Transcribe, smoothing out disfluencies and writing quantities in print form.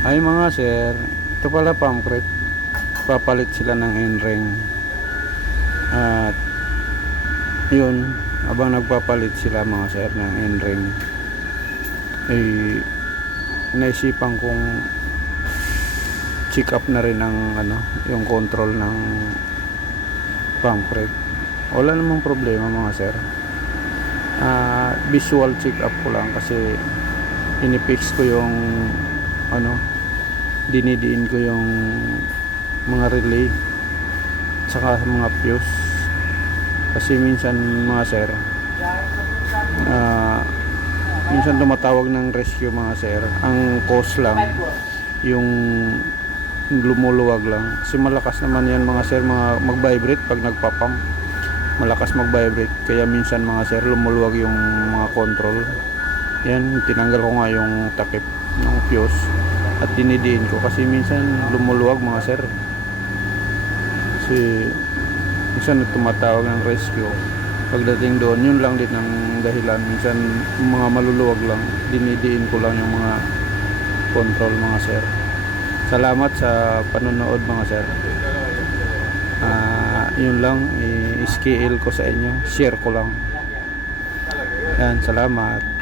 Ay mga sir, ito pala pump crate. Papalit sila ng N-ring. At yun, abang nagpapalit sila mga sir ng N-ring, eh, naisipan kong check up na rin ang yung control ng pump crate. Wala namang problema mga sir. Visual check up ko lang kasi inipix ko yung dinidiin ko yung mga relay saka mga fuse kasi minsan mga sir minsan tumatawag ng rescue mga sir. Ang cause lang yung lumuluwag lang kasi malakas naman yan mga sir, mag-vibrate pag nagpapump, malakas mag-vibrate, kaya minsan mga sir lumuluwag yung mga control. Yan, tinanggal ko nga yung takip ng fuse at dinidiin ko kasi minsan lumuluwag mga sir, kasi minsan tumatawag ng rescue. Pagdating doon, yun lang din ang dahilan, minsan mga maluluwag lang, dinidiin ko lang yung mga control mga sir. Salamat sa panonood mga sir. Yun lang, i-scale ko sa inyo, share ko lang yan. Salamat.